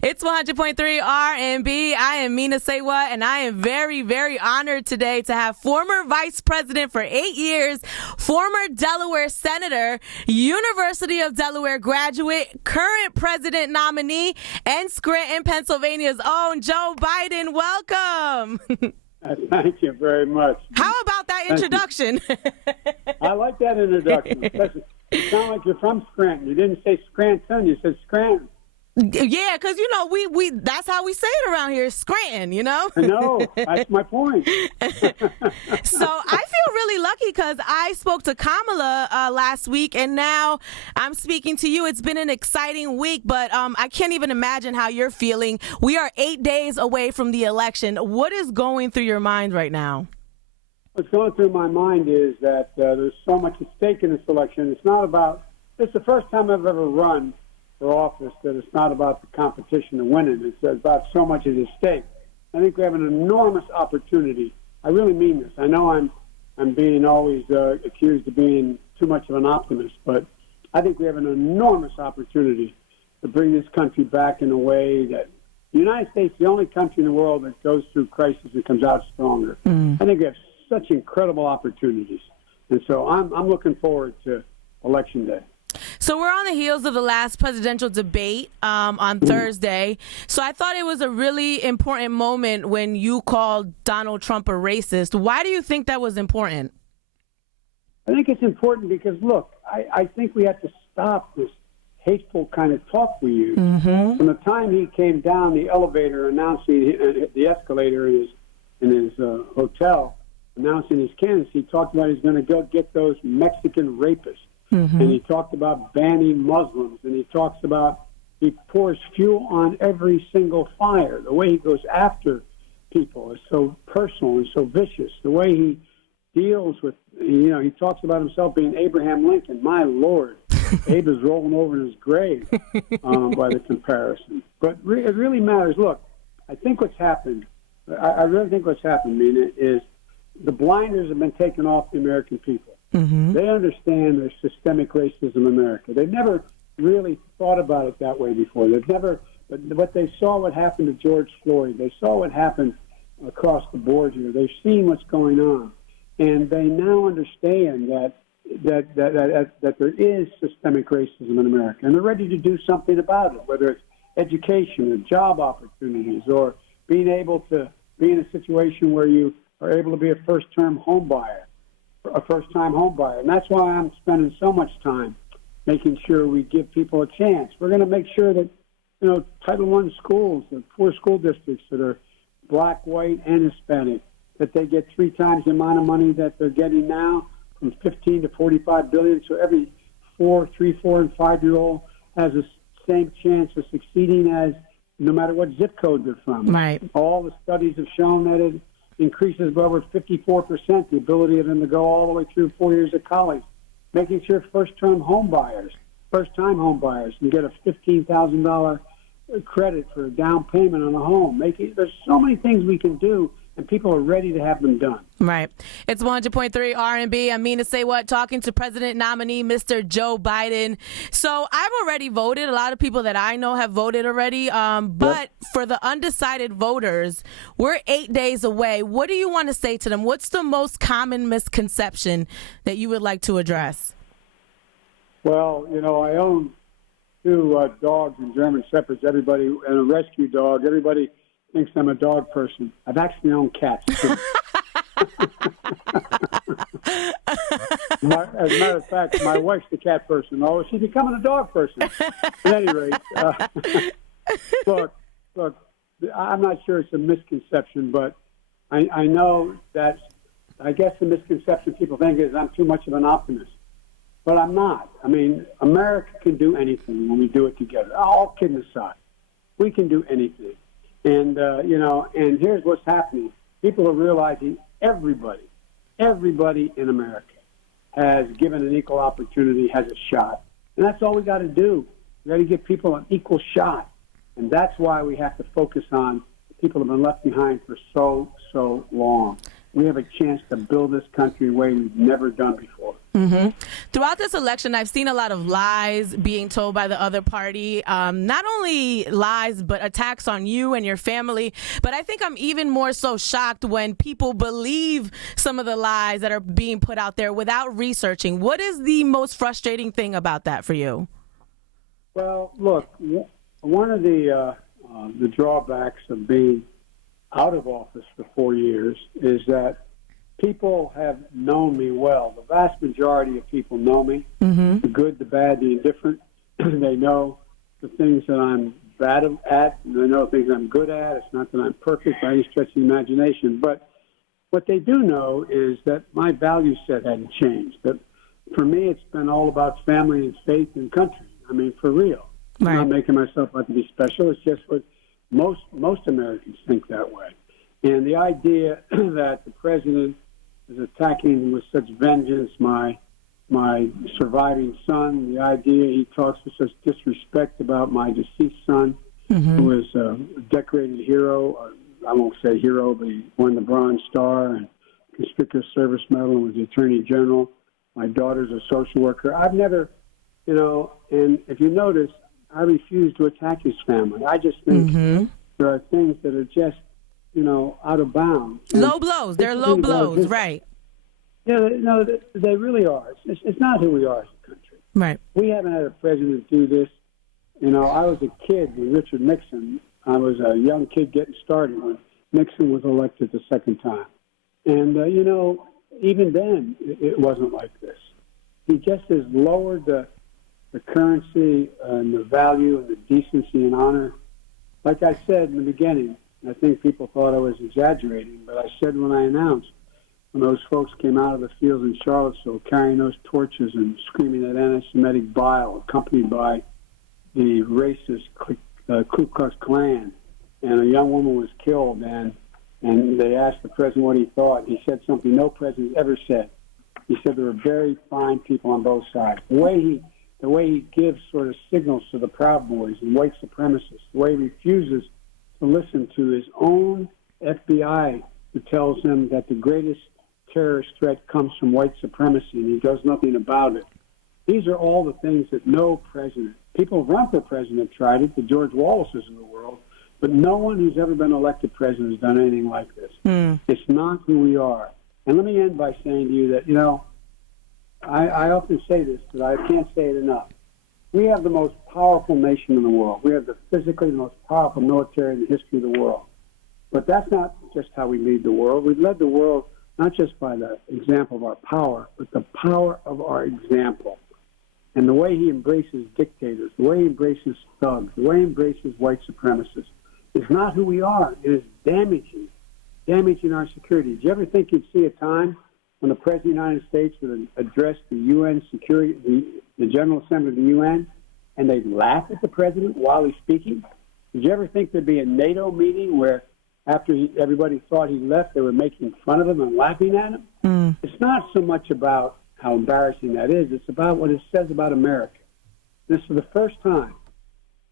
It's 100.3 R&B. I am Mina SayWhat, and I am very, very honored today to have former Vice President for 8 years, former Delaware Senator, University of Delaware graduate, current President nominee, and Scranton, Pennsylvania's own Joe Biden. Welcome. Thank you very much. How about that introduction? I like that introduction. You sound like you're from Scranton. You didn't say Scranton, you said Scranton. Yeah, because, we that's how we say it around here, Scranton, I know. That's my point. So I feel really lucky because I spoke to Kamala last week, and now I'm speaking to you. It's been an exciting week, but I can't even imagine how you're feeling. We are 8 days away from the election. What is going through your mind right now? What's going through my mind is that there's so much at stake in this election. It's the first time I've ever run for office that it's not about the competition and winning. It's about so much at stake. I think we have an enormous opportunity. I really mean this. I know I'm being always accused of being too much of an optimist, but I think we have an enormous opportunity to bring this country back in a way that the United States is the only country in the world that goes through crisis and comes out stronger. I think we have such incredible opportunities. And so I'm looking forward to Election Day. So we're on the heels of the last presidential debate on Thursday. So I thought it was a really important moment when you called Donald Trump a racist. Why do you think that was important? I think it's important because, look, I think we have to stop this hateful kind of talk we use. From the time he came down the elevator announcing the escalator in his hotel, announcing his candidacy, he talked about he's going to go get those Mexican rapists. And he talked about banning Muslims, and he pours fuel on every single fire. The way he goes after people is so personal and so vicious. The way he deals with, he talks about himself being Abraham Lincoln. My Lord, Abe is rolling over in his grave by the comparison. But it really matters. Look, I think what's happened, I really think what's happened, Mina, is the blinders have been taken off the American people. They understand there's systemic racism in America. They've never really thought about it that way before. But they saw what happened to George Floyd. They saw what happened across the board here. They've seen what's going on, and they now understand that there is systemic racism in America, and they're ready to do something about it. Whether it's education or job opportunities, or being able to be in a situation where you are able to be a first-time home buyer. And that's why I'm spending so much time making sure we give people a chance. We're going to make sure that, Title I schools, the 4 school districts that are black, white, and Hispanic, that they get 3 times the amount of money that they're getting now, from $15 to $45 billion. So every 3, 4, and 5-year-old has the same chance of succeeding as no matter what zip code they're from. Right. All the studies have shown that it increases by over 54% the ability of them to go all the way through 4 years of college. Making sure first-time home buyers can get a $15,000 credit for a down payment on a home. There's so many things we can do, and people are ready to have them done. Right. It's 100.3 R&B. I'm Mina SayWhat, talking to President nominee Mr. Joe Biden. So I've already voted. A lot of people that I know have voted already. But for the undecided voters, we're 8 days away. What do you want to say to them? What's the most common misconception that you would like to address? Well, I own 2 dogs and German Shepherds. Everybody, and a rescue dog. Everybody thinks I'm a dog person. I've actually owned cats, too. As a matter of fact, my wife's the cat person. Oh, she's becoming a dog person. At any rate, look, I'm not sure it's a misconception, but I know that I guess the misconception people think is I'm too much of an optimist. But I'm not. I mean, America can do anything when we do it together. All kidding aside, we can do anything. And, and here's what's happening. People are realizing everybody in America has given an equal opportunity, has a shot. And that's all we got to do. We got to give people an equal shot. And that's why we have to focus on people who have been left behind for so long. we have a chance to build this country the way we've never done before. Mm-hmm. Throughout this election, I've seen a lot of lies being told by the other party. Not only lies, but attacks on you and your family. But I think I'm even more so shocked when people believe some of the lies that are being put out there without researching. What is the most frustrating thing about that for you? Well, look, one of the drawbacks of being out of office for 4 years is that people have known me well. The vast majority of people know me, the good, the bad, the indifferent. They know the things that I'm bad at, and they know the things I'm good at. It's not that I'm perfect by any stretch of the imagination. But what they do know is that my value set hadn't changed. That for me, it's been all about family and faith and country. I mean, for real. Right. I'm not making myself out to be special. It's just what most Americans think that way. And the idea that the president is attacking with such vengeance my surviving son, the idea he talks with such disrespect about my deceased son, who is a decorated hero. I won't say hero, but he won the Bronze Star and Conspicuous Service Medal and was the Attorney General. My daughter's a social worker. I've never, and if you notice, I refuse to attack his family. I just think there are things that are just, out of bounds. Low blows. They're low blows, right? Yeah, no, they really are. It's not who we are as a country. Right. We haven't had a president do this. I was a kid with Richard Nixon. I was a young kid getting started when Nixon was elected the second time. And, even then, it wasn't like this. He just has lowered the currency and the value and the decency and honor. Like I said in the beginning, I think people thought I was exaggerating, but I said when I announced, when those folks came out of the fields in Charlottesville carrying those torches and screaming that anti-Semitic bile, accompanied by the racist Ku Klux Klan, and a young woman was killed, and they asked the president what he thought. He said something no president ever said. He said there were very fine people on both sides. The way he gives sort of signals to the Proud Boys and white supremacists, the way he refuses to listen to his own FBI who tells him that the greatest terrorist threat comes from white supremacy and he does nothing about it. These are all the things that no president, people who run for president have tried it, the George Wallaces of the world, but no one who's ever been elected president has done anything like this. It's not who we are. And let me end by saying to you that, I often say this, but I can't say it enough. We have the most powerful nation in the world. We have physically the most powerful military in the history of the world. But that's not just how we lead the world. We've led the world not just by the example of our power, but the power of our example. And the way he embraces dictators, the way he embraces thugs, the way he embraces white supremacists is not who we are. It is damaging our security. Did you ever think you'd see a time when the President of the United States would address the UN security, the General Assembly of the UN, and they'd laugh at the President while he's speaking? Did you ever think there'd be a NATO meeting where after everybody thought he left, they were making fun of him and laughing at him? It's not so much about how embarrassing that is. It's about what it says about America. This is the first time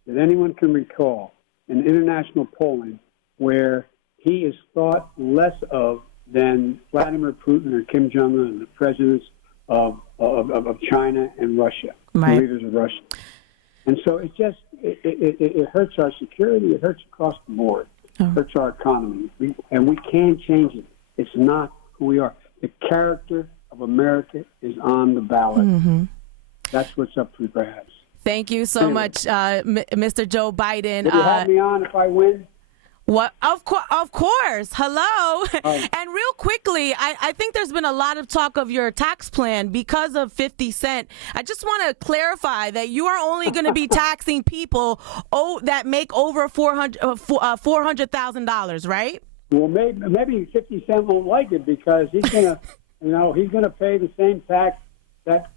that anyone can recall in international polling where he is thought less of than Vladimir Putin or Kim Jong-un and the presidents of China and Russia, the leaders of Russia. And so it hurts our security. It hurts across the board. It hurts our economy. And we can change it. It's not who we are. The character of America is on the ballot. That's what's up for grabs. Thank you so much, Mr. Joe Biden. Will you have me on if I win? What? Of course. Hello. And real quickly, I think there's been a lot of talk of your tax plan because of 50 Cent. I just want to clarify that you are only going to be taxing people that make over $400,000, right? Well, maybe 50 Cent won't like it because he's going to, he's going to pay the same tax that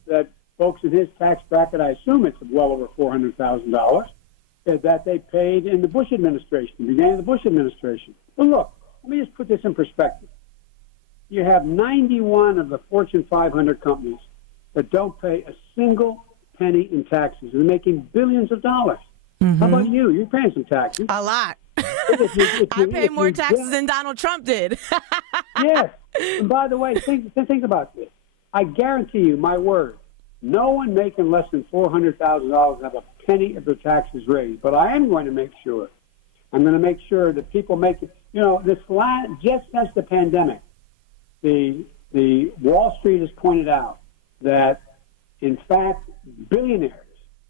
folks in his tax bracket. I assume it's well over $400,000. That they paid in the Bush administration, the beginning of the Bush administration. But look, let me just put this in perspective. You have 91 of the Fortune 500 companies that don't pay a single penny in taxes. They're making billions of dollars. How about you? You're paying some taxes. A lot. I pay more taxes than Donald Trump did. Yes. And by the way, think about this. I guarantee you, my word, no one making less than $400,000 have a penny of their taxes raised. But I am going to make sure. I'm going to make sure that people make it. Just since the pandemic, the Wall Street has pointed out that, in fact, billionaires,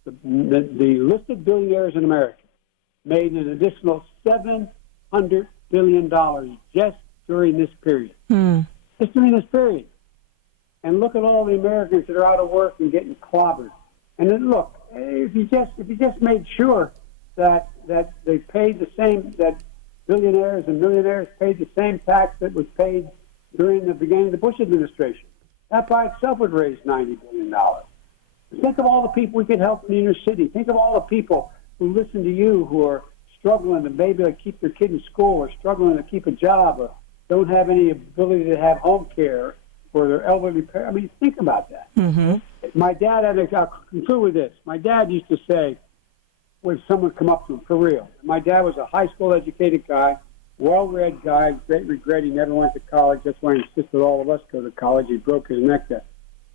the listed billionaires in America, made an additional $700 billion just during this period. Just during this period. And look at all the Americans that are out of work and getting clobbered. And then look, if you just made sure that they paid the same, that billionaires and millionaires paid the same tax that was paid during the beginning of the Bush administration, that by itself would raise $90 billion. Think of all the people we could help in the inner city. Think of all the people who listen to you who are struggling to maybe keep their kid in school or struggling to keep a job or don't have any ability to have home care for their elderly parents. I mean, think about that. Mm-hmm. My dad, I'll conclude with this. My dad used to say, when someone come up to him, for real. My dad was a high school educated guy, well-read guy, great regret he never went to college. That's why he insisted all of us go to college. He broke his neck to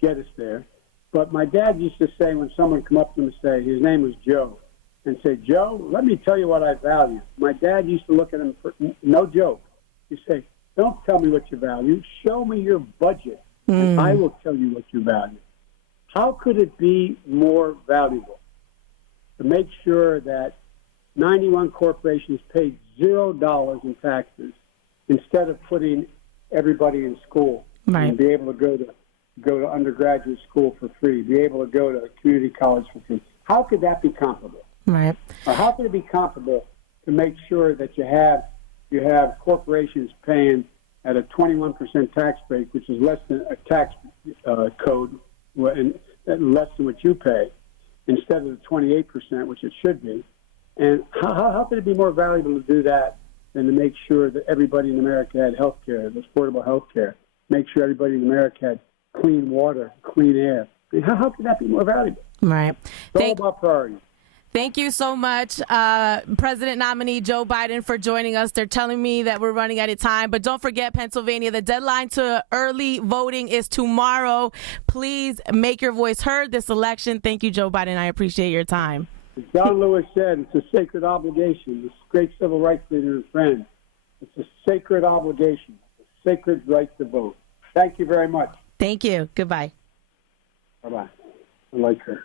get us there. But my dad used to say when someone come up to him and say, his name was Joe, and say, Joe, let me tell you what I value. My dad used to look at him, no joke. He'd say, don't tell me what you value. Show me your budget, and I will tell you what you value. How could it be more valuable to make sure that 91 corporations paid $0 in taxes instead of putting everybody in school and be able to go to undergraduate school for free, be able to go to community college for free? How could that be comparable? Right. Or how could it be comparable to make sure that you have corporations paying at a 21% tax rate, which is less than a tax code, and less than what you pay, instead of the 28%, which it should be? And how could it be more valuable to do that than to make sure that everybody in America had health care, affordable health care, make sure everybody in America had clean water, clean air? I mean, how could that be more valuable? Right. It's all about priorities. Thank you so much, President nominee Joe Biden, for joining us. They're telling me that we're running out of time, but don't forget, Pennsylvania, the deadline to early voting is tomorrow. Please make your voice heard this election. Thank you, Joe Biden. I appreciate your time. As John Lewis said, it's a sacred obligation. This great civil rights leader and friend. It's a sacred obligation, a sacred right to vote. Thank you very much. Thank you. Goodbye. Bye-bye. I like her.